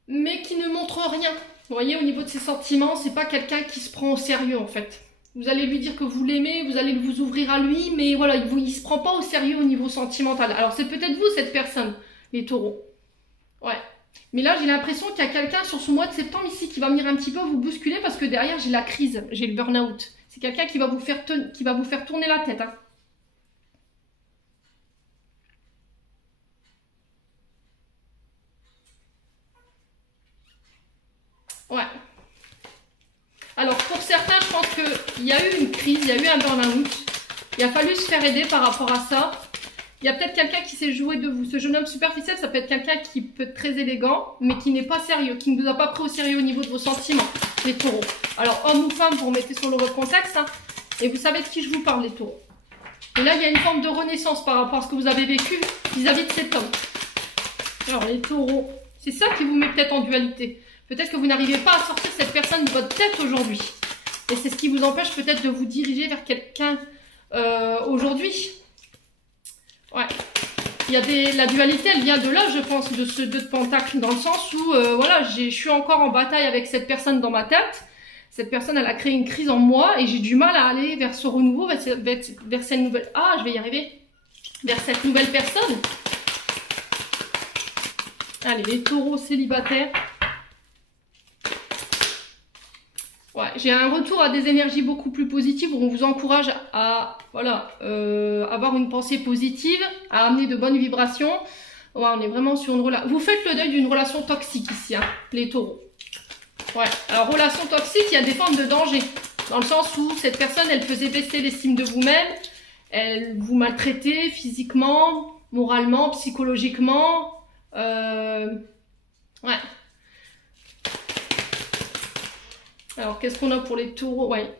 mais qui ne montre rien. Vous voyez, au niveau de ses sentiments, c'est pas quelqu'un qui se prend au sérieux, en fait. Vous allez lui dire que vous l'aimez, vous allez vous ouvrir à lui, mais voilà, il se prend pas au sérieux au niveau sentimental. Alors c'est peut-être vous cette personne, les taureaux. Ouais. Mais là j'ai l'impression qu'il y a quelqu'un sur ce mois de septembre ici qui va venir un petit peu vous bousculer parce que derrière j'ai la crise, j'ai le burn-out. C'est quelqu'un qui va vous faire tourner la tête. Hein. Ouais. Alors pour certains, je pense qu'il y a eu une crise, il y a eu un burn-out. Il a fallu se faire aider par rapport à ça. Il y a peut-être quelqu'un qui s'est joué de vous. Ce jeune homme superficiel, ça peut être quelqu'un qui peut être très élégant, mais qui n'est pas sérieux, qui ne vous a pas pris au sérieux au niveau de vos sentiments, les taureaux. Alors homme ou femme, vous remettez sur le votre contexte, hein, et vous savez de qui je vous parle, les taureaux. Et là, il y a une forme de renaissance par rapport à ce que vous avez vécu vis-à-vis de cet homme. Alors les taureaux, c'est ça qui vous met peut-être en dualité. Peut-être que vous n'arrivez pas à sortir cette personne de votre tête aujourd'hui. Et c'est ce qui vous empêche peut-être de vous diriger vers quelqu'un aujourd'hui. Ouais. Il y a la dualité, elle vient de là, je pense, de ce 2 de pentacle, dans le sens où, voilà, je suis encore en bataille avec cette personne dans ma tête. Cette personne, elle a créé une crise en moi et j'ai du mal à aller vers ce renouveau, vers cette nouvelle... Ah, je vais y arriver. Vers cette nouvelle personne. Allez, les taureaux célibataires. Ouais, j'ai un retour à des énergies beaucoup plus positives où on vous encourage à voilà, avoir une pensée positive, à amener de bonnes vibrations. Ouais, on est vraiment sur une relation. Vous faites le deuil d'une relation toxique ici, hein, les taureaux. Ouais, alors relation toxique, il y a des formes de danger. Dans le sens où cette personne, elle faisait baisser l'estime de vous-même, elle vous maltraitait physiquement, moralement, psychologiquement. Ouais. Alors, qu'est-ce qu'on a pour les taureaux? Ouais.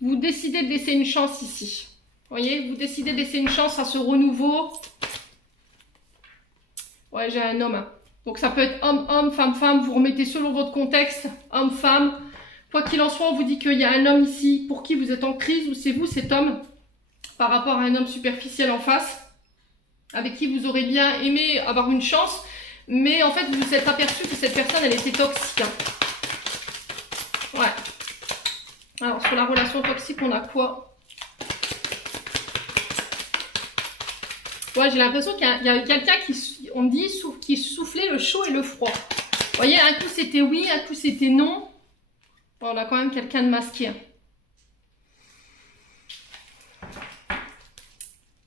Vous décidez de laisser une chance ici. Vous voyez, vous décidez de laisser une chance à ce renouveau. Ouais, j'ai un homme. Hein. Donc, ça peut être homme-homme, femme-femme. Vous remettez selon votre contexte, homme-femme. Quoi qu'il en soit, on vous dit qu'il y a un homme ici pour qui vous êtes en crise ou c'est vous, cet homme, par rapport à un homme superficiel en face, avec qui vous aurez bien aimé avoir une chance. Mais en fait, vous vous êtes aperçu que cette personne, elle était toxique. Hein. Ouais. Alors, sur la relation toxique, on a quoi? Ouais, j'ai l'impression qu'il y a quelqu'un qui, on me dit, qui soufflait le chaud et le froid. Vous voyez, un coup c'était oui, un coup c'était non. Bon, on a quand même quelqu'un de masqué. Hein.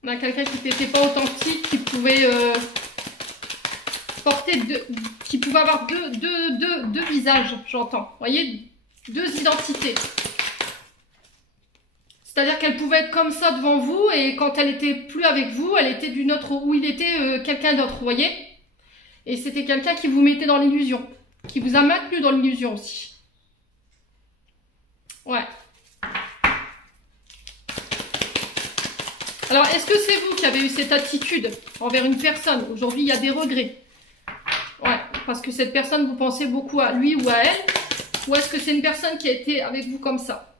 On a quelqu'un qui n'était pas authentique, qui pouvait qui pouvait avoir deux visages, j'entends. Vous voyez, 2 identités. C'est-à-dire qu'elle pouvait être comme ça devant vous et quand elle était plus avec vous, elle était d'une autre, ou il était quelqu'un d'autre, vous voyez. Et c'était quelqu'un qui vous mettait dans l'illusion, qui vous a maintenu dans l'illusion aussi. Ouais. Alors, est-ce que c'est vous qui avez eu cette attitude envers une personne? Aujourd'hui, il y a des regrets. Ouais, parce que cette personne, vous pensez beaucoup à lui ou à elle. Ou est-ce que c'est une personne qui a été avec vous comme ça?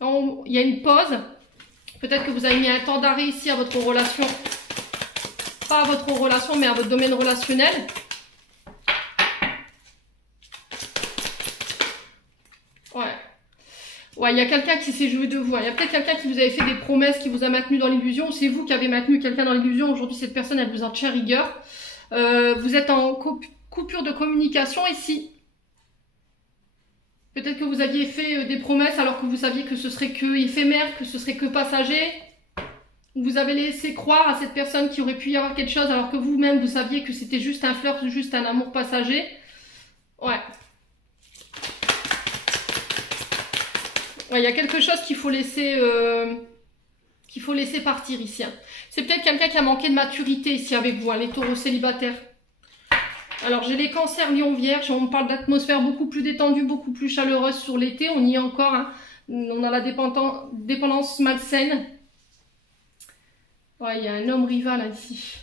Il y a une pause. Peut-être que vous avez mis un temps d'arrêt ici à votre relation. Pas à votre relation, mais à votre domaine relationnel. Ouais. Ouais, il y a quelqu'un qui s'est joué de vous. Il y a peut-être quelqu'un qui vous avait fait des promesses, qui vous a maintenu dans l'illusion. C'est vous qui avez maintenu quelqu'un dans l'illusion. Aujourd'hui, cette personne, elle vous en tient rigueur. Vous êtes en coupure de communication ici. Peut-être que vous aviez fait des promesses alors que vous saviez que ce serait que éphémère, que ce serait que passager. Vous avez laissé croire à cette personne qu'il aurait pu y avoir quelque chose alors que vous-même, vous saviez que c'était juste un flirt, juste un amour passager. Ouais. Ouais, il y a quelque chose qu'il faut laisser partir ici. Hein. C'est peut-être quelqu'un qui a manqué de maturité ici avec vous, hein, les taureaux célibataires. Alors, j'ai les cancers lion vierge. On parle d'atmosphère beaucoup plus détendue, beaucoup plus chaleureuse sur l'été. On y est encore. Hein. On a la dépendance malsaine. Ouais, il y a un homme rival hein, ici.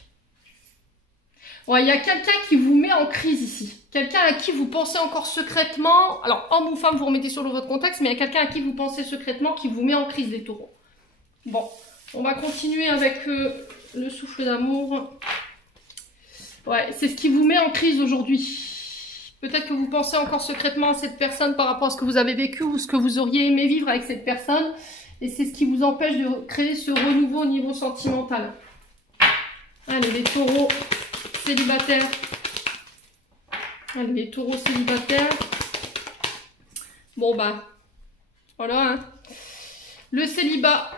Ouais, il y a quelqu'un qui vous met en crise ici. Quelqu'un à qui vous pensez encore secrètement. Alors, homme ou femme, vous remettez sur votre contexte. Mais il y a quelqu'un à qui vous pensez secrètement qui vous met en crise, les taureaux. Bon, on va continuer avec le souffle d'amour. Ouais, c'est ce qui vous met en crise aujourd'hui. Peut-être que vous pensez encore secrètement à cette personne par rapport à ce que vous avez vécu ou ce que vous auriez aimé vivre avec cette personne. Et c'est ce qui vous empêche de créer ce renouveau au niveau sentimental. Allez, les taureaux célibataires. Allez, les taureaux célibataires. Bon, bah, voilà. Hein. Le célibat.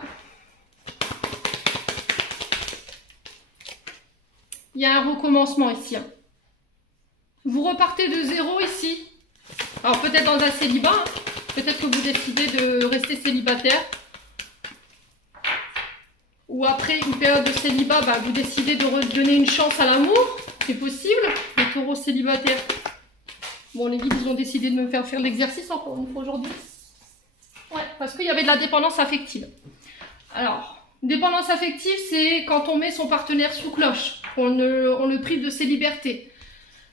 Il y a un recommencement ici. Hein. Vous repartez de zéro ici. Alors peut-être dans un célibat, hein. Peut-être que vous décidez de rester célibataire. Ou après une période de célibat, bah, vous décidez de redonner une chance à l'amour. C'est possible, les taureaux célibataires. Bon, les guides, ils ont décidé de me faire l'exercice encore une fois aujourd'hui. Ouais, parce qu'il y avait de la dépendance affective. Alors, dépendance affective, c'est quand on met son partenaire sous cloche. On le prive de ses libertés.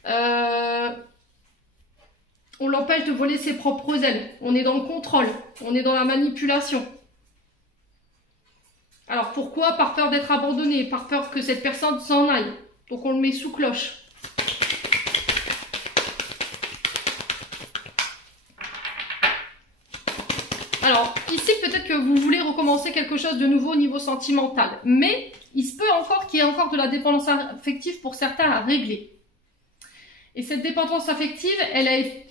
On l'empêche de voler ses propres ailes. On est dans le contrôle. On est dans la manipulation. Alors pourquoi? Par peur d'être abandonné, par peur que cette personne s'en aille. Donc on le met sous cloche. Alors ici peut-être que vous voulez recommencer quelque chose de nouveau au niveau sentimental. Mais il se peut encore qu'il y ait encore de la dépendance affective pour certains à régler. Et cette dépendance affective, elle est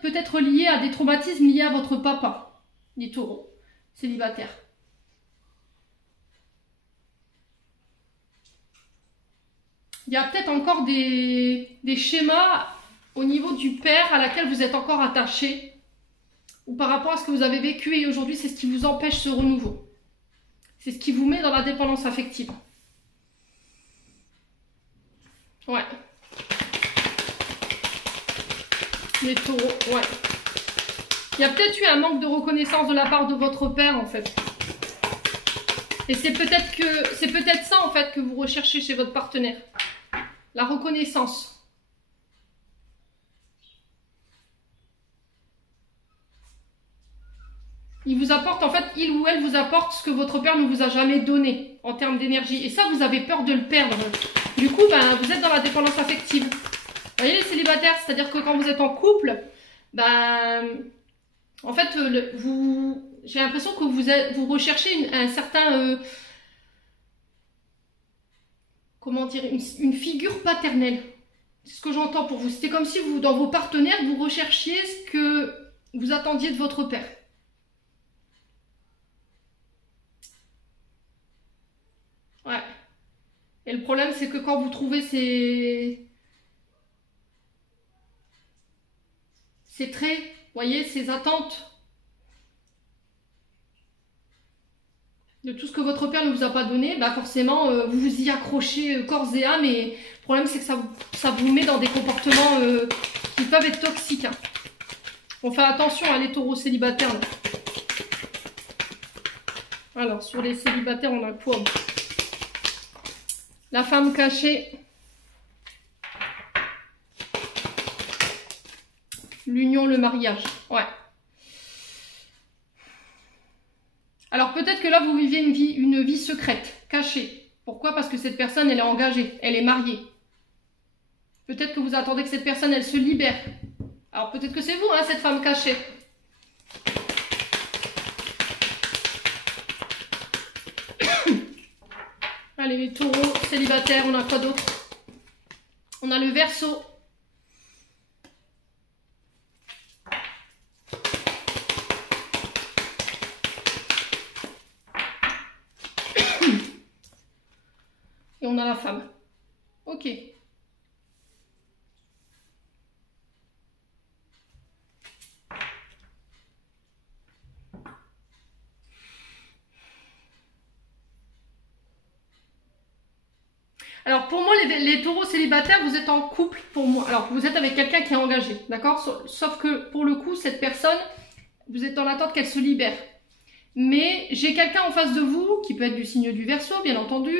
peut-être liée à des traumatismes liés à votre papa, les taureaux célibataires. Il y a peut-être encore des schémas au niveau du père à laquelle vous êtes encore attaché. Ou par rapport à ce que vous avez vécu et aujourd'hui, c'est ce qui vous empêche ce renouveau. C'est ce qui vous met dans la dépendance affective. Ouais. Les taureaux, ouais. Il y a peut-être eu un manque de reconnaissance de la part de votre père, en fait. Et c'est peut-être ça, en fait, que vous recherchez chez votre partenaire. La reconnaissance. Il vous apporte, en fait, il ou elle vous apporte ce que votre père ne vous a jamais donné en termes d'énergie. Et ça, vous avez peur de le perdre. Du coup, ben, vous êtes dans la dépendance affective. Vous voyez les célibataires, c'est-à-dire que quand vous êtes en couple, ben, en fait, j'ai l'impression que vous recherchez un certain, comment dire, une figure paternelle. C'est ce que j'entends pour vous. C'était comme si vous, dans vos partenaires, vous recherchiez ce que vous attendiez de votre père. Ouais. Et le problème, c'est que quand vous trouvez ces traits, vous voyez, ces attentes de tout ce que votre père ne vous a pas donné, bah forcément, vous vous y accrochez corps et âme. Et le problème, c'est que ça vous met dans des comportements qui peuvent être toxiques. Hein. On fait attention à les taureaux célibataires. Là. Alors, sur les célibataires, on a quoi? La femme cachée. L'union, le mariage. Ouais. Alors peut-être que là, vous vivez une vie secrète, cachée. Pourquoi? Parce que cette personne, elle est engagée, elle est mariée. Peut-être que vous attendez que cette personne, elle se libère. Alors peut-être que c'est vous, hein, cette femme cachée. Allez, les taureaux célibataires, on a quoi d'autre? On a le Verseau. Et on a la femme. Ok. Alors pour moi, les taureaux célibataires, vous êtes en couple pour moi. Alors vous êtes avec quelqu'un qui est engagé, d'accord? Sauf que pour le coup, cette personne, vous êtes dans l'attente qu'elle se libère. Mais j'ai quelqu'un en face de vous, qui peut être du signe du Verseau, bien entendu.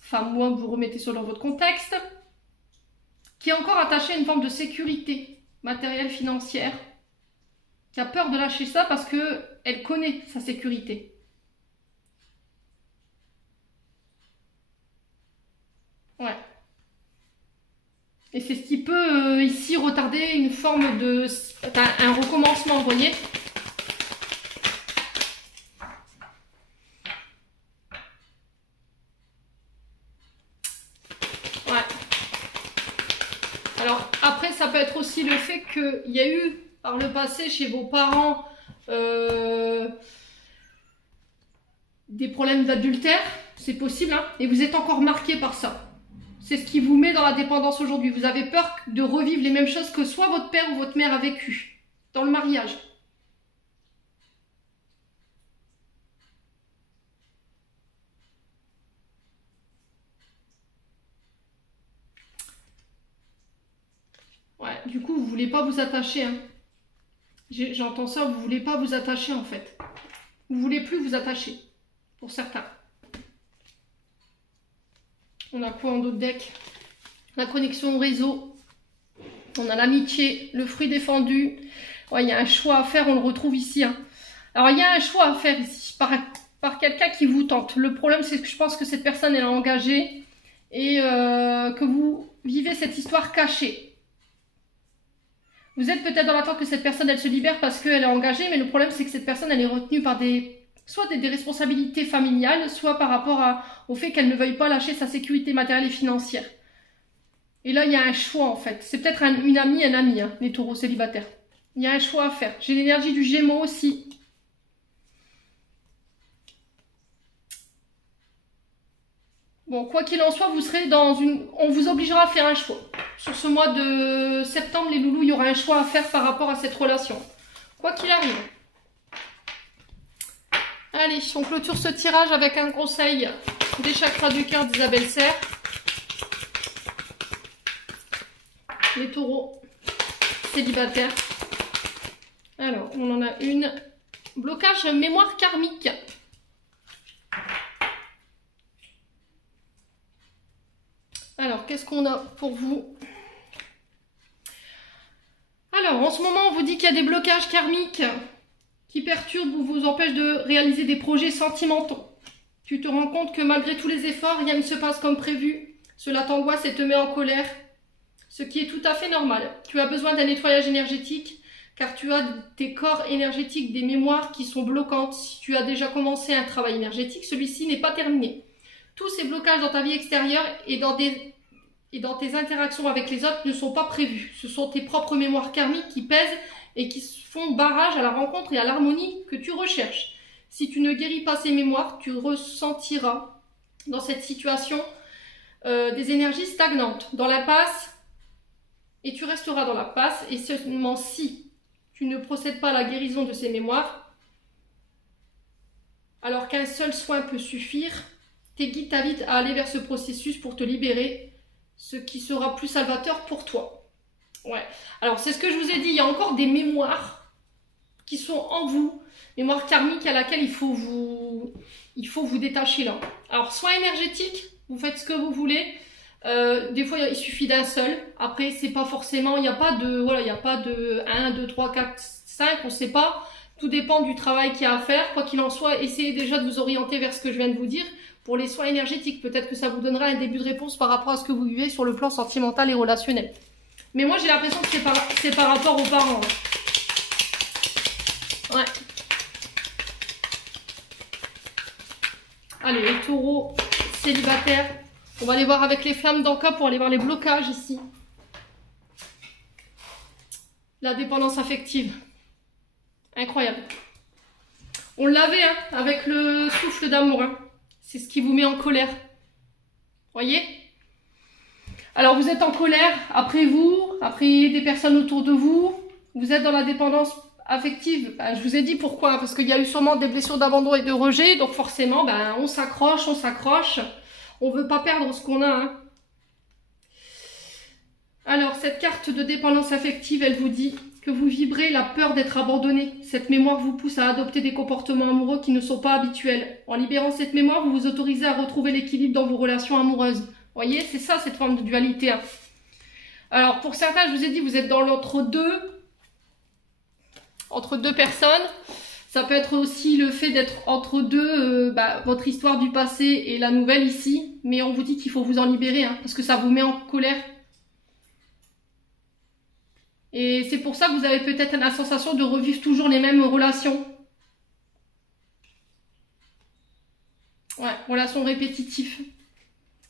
Femme ou homme, vous remettez ça dans votre contexte. Qui est encore attaché à une forme de sécurité matérielle, financière. Qui a peur de lâcher ça parce qu'elle connaît sa sécurité. Ouais. Et c'est ce qui peut ici retarder une forme de... Enfin, un recommencement, vous voyez. Ouais. Alors après, ça peut être aussi le fait qu'il y a eu par le passé chez vos parents des problèmes d'adultère. C'est possible, hein, et vous êtes encore marqué par ça. C'est ce qui vous met dans la dépendance aujourd'hui. Vous avez peur de revivre les mêmes choses que soit votre père ou votre mère a vécu dans le mariage. Ouais, du coup, vous voulez pas vous attacher. Hein. J'entends ça, vous voulez pas vous attacher en fait. Vous voulez plus vous attacher, pour certains. On a quoi en d'autres decks? La connexion au réseau. On a l'amitié, le fruit défendu. Ouais, il y a un choix à faire, on le retrouve ici. Hein. Alors, il y a un choix à faire ici par quelqu'un qui vous tente. Le problème, c'est que je pense que cette personne, elle est engagée et que vous vivez cette histoire cachée. Vous êtes peut-être dans l'attente que cette personne, elle se libère parce qu'elle est engagée, mais le problème, c'est que cette personne, elle est retenue par soit des responsabilités familiales, soit par rapport au fait qu'elle ne veuille pas lâcher sa sécurité matérielle et financière. Et là, il y a un choix en fait. C'est peut-être une amie, un ami, hein, les taureaux célibataires. Il y a un choix à faire. J'ai l'énergie du Gémeaux aussi. Bon, quoi qu'il en soit, vous serez dans une... On vous obligera à faire un choix. Sur ce mois de septembre, les loulous, il y aura un choix à faire par rapport à cette relation. Quoi qu'il arrive. Allez, on clôture ce tirage avec un conseil des chakras du cœur d'Isabelle Serre. Les taureaux célibataires. Alors, on en a une. Blocage mémoire karmique. Alors, qu'est-ce qu'on a pour vous? Alors, en ce moment, on vous dit qu'il y a des blocages karmiques qui perturbent ou vous empêchent de réaliser des projets sentimentaux. Tu te rends compte que malgré tous les efforts, rien ne se passe comme prévu. Cela t'angoisse et te met en colère, ce qui est tout à fait normal. Tu as besoin d'un nettoyage énergétique car tu as tes corps énergétiques, des mémoires qui sont bloquantes. Si tu as déjà commencé un travail énergétique, celui-ci n'est pas terminé. Tous ces blocages dans ta vie extérieure et dans tes interactions avec les autres ne sont pas prévus. Ce sont tes propres mémoires karmiques qui pèsent et qui font barrage à la rencontre et à l'harmonie que tu recherches. Si tu ne guéris pas ces mémoires, tu ressentiras dans cette situation des énergies stagnantes, dans l'impasse, et tu resteras dans la passe. Et seulement si tu ne procèdes pas à la guérison de ces mémoires, alors qu'un seul soin peut suffire, tes guides t'invitent à aller vers ce processus pour te libérer, ce qui sera plus salvateur pour toi. Ouais. Alors, c'est ce que je vous ai dit, il y a encore des mémoires qui sont en vous, mémoires karmiques à laquelle il faut vous détacher là. Alors, soit énergétique, vous faites ce que vous voulez. Des fois, il suffit d'un seul. Après, c'est pas forcément, il n'y a pas de, voilà, il n'y a pas de 1, 2, 3, 4, 5, on ne sait pas. Tout dépend du travail qu'il y a à faire. Quoi qu'il en soit, essayez déjà de vous orienter vers ce que je viens de vous dire. Pour les soins énergétiques, peut-être que ça vous donnera un début de réponse par rapport à ce que vous vivez sur le plan sentimental et relationnel. Mais moi, j'ai l'impression que c'est par rapport aux parents. Ouais. Allez, les taureaux célibataires. On va aller voir avec les flammes d'Anka pour aller voir les blocages ici. La dépendance affective. Incroyable. On l'avait hein, avec le souffle d'amour. Hein. C'est ce qui vous met en colère. Voyez? Alors vous êtes en colère après vous, après des personnes autour de vous. Vous êtes dans la dépendance affective. Ben, je vous ai dit pourquoi. Parce qu'il y a eu sûrement des blessures d'abandon et de rejet. Donc forcément, ben, on s'accroche, on s'accroche. On ne veut pas perdre ce qu'on a. Hein. Alors cette carte de dépendance affective, elle vous dit que vous vibrez la peur d'être abandonné. Cette mémoire vous pousse à adopter des comportements amoureux qui ne sont pas habituels. En libérant cette mémoire, vous vous autorisez à retrouver l'équilibre dans vos relations amoureuses. Vous voyez, c'est ça cette forme de dualité. Hein. Alors pour certains, je vous ai dit, vous êtes dans l'entre-deux, entre deux personnes. Ça peut être aussi le fait d'être entre deux, votre histoire du passé et la nouvelle ici. Mais on vous dit qu'il faut vous en libérer, hein, parce que ça vous met en colère. Et c'est pour ça que vous avez peut-être la sensation de revivre toujours les mêmes relations. Ouais, relations répétitives.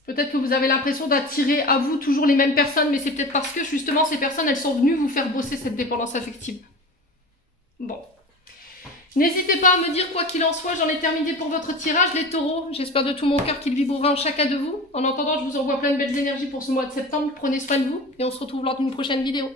Peut-être que vous avez l'impression d'attirer à vous toujours les mêmes personnes, mais c'est peut-être parce que justement ces personnes, elles sont venues vous faire bosser cette dépendance affective. Bon. N'hésitez pas à me dire, quoi qu'il en soit, j'en ai terminé pour votre tirage, les taureaux. J'espère de tout mon cœur qu'il vibrera en chacun de vous. En attendant, je vous envoie plein de belles énergies pour ce mois de septembre. Prenez soin de vous et on se retrouve lors d'une prochaine vidéo.